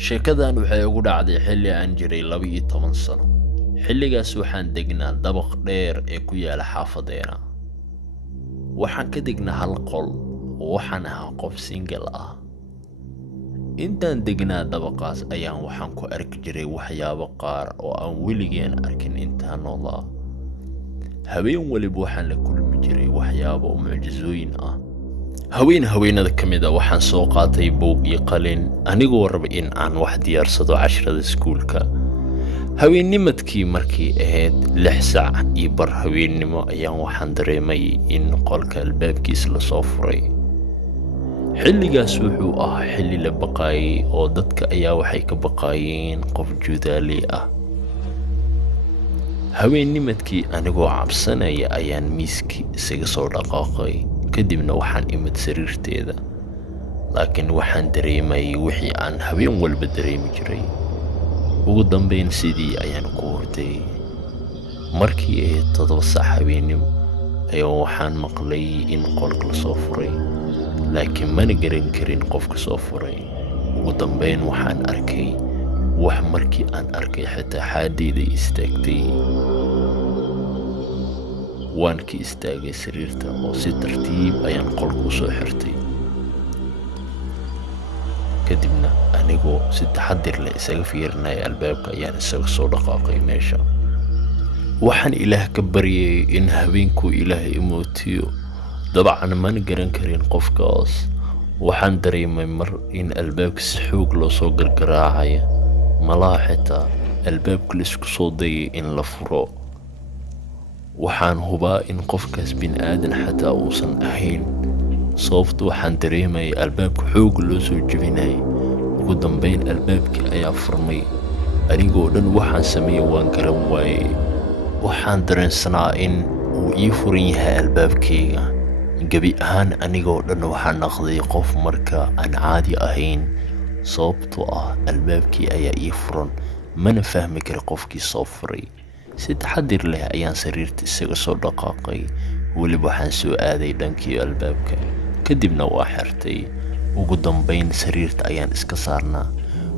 sheekadan waxay ugu dhacday xilli aan jiray 12 sano. Xilligaas waxaan degnaa dabaq dheer ee ku yaala xaafadeena. Waxaan ka degnaa hal qol oo waxaan ahaa qof single ah. Intaan degnaa dabaqaas ayaan waxaan ku arki jiray waxyaabo qaar oo aan weligeen arkin intaan noolaa. Habeen waliba waxaan la kulmi jiray waxyaabo mucjisooyin ah. haweenada ka mid ah waxaan soo qaatay buug iyo qalin anigoo raba in aan wax diyaarsado casharada iskuulka. Haweennimadkii markii ahayd 6 saac iyo bar haweennimo ayaan waxaan dareemay in qolka albaabkiisa la soo furay. Xilligaas wuxuu ahaa xilli la baqaayay oo dadka ayaa waxay ka baqaayeen qof judaali ah. Haweennimadkii anigoo cabsanaya ayaan miiskii isaga soo dhaqaaqay. kadibna waxaan imid sariirteeda, laakiin waxaan dareemay wixii aan habeen walba dareemi jiray. ugu dambayn sidii ayaan ku hurday. markii ay 7 saac habeennimo ayaan waxaan maqlay in qolka la soo furay, laakiin mana garan karin qofka soo furay. ugu dambayn waxaan arkay wax markii aan arkay xitaa xaadeyda istaagtay. waan ka istaagay sariirta oo si tartiib ayaan qolka u soo xirtay. kadibna anigoo si taxadir leh isaga fiirinaya albaabka ayaan isaga soo dhaqaaqay meesha. waxaan ilaah ka baryay in habeenkuu ilaahay imootiyo. dabcan mana garan karin qofkaas. waxaan dareemay mar in albaabka si xoog loo soo gargaraacaya. malaha xitaa albaabka la isku soo dayay in la furo. waxaan hubaa in qofkaas bini'aadan xataa uusan ahayn, sababta waxaan dareemay albaabka xoog loo soo jebinay. ugu dambayn albaabkii ayaa furmay. anigoo dhan waxaan sameeyay waan garan waayay. waxaan dareensanaa in uu ii furan yahay albaabkayga. gebi ahaan anigoo dhan waxaan noqday qof marka aan caadi ahayn, sababtoo ah albaabkii ayaa ii furan, mana fahmi kara qofkii soo furay. si taxadir leh ayaan sariirta isaga soo dhaqaaqay. weliba waxaan soo aaday dhankii albaabka, kadibna waa xirtay. ugu dambayn sariirta ayaan iska saarnaa.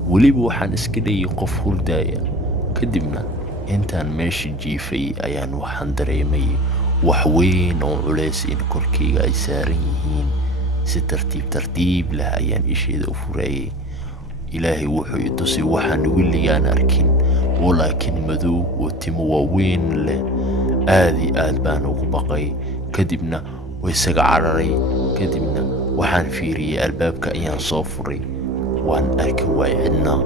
weliba waxaan iska dhayay qof hurdaya. kadibna intaan meesha jiifay ayaan waxaan dareemay wax weyn oo culays in korkayga ay saaran yihiin. si tartiib leh ayaan isheeda u furayay. ilaahay wuxuu i tusay waxaan weligaan arkin, oo laakiin madow oo timo waaweyn leh. aad iyo aad baan ugu baqay. kadibna way isaga cararay. kadibna waxaan fiiriyay albaabka ayaan soo furay. waan arki waay cidna.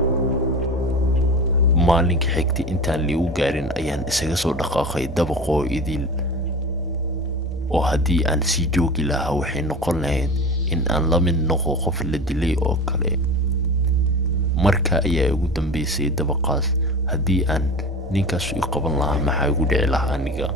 maalinka xigtay intaan liigu gaarin ayaan isaga soo dhaqaaqay dabaqoo idil, oo haddii aan sii joogi lahaa waxay noqon lahayd in aan la mid noqo qof la dilay oo kale. marka ayaa ugu dambaysay dabaqaas. haddii aan ninkaas i qaban lahaa maxaa igu dhici lahaa aniga.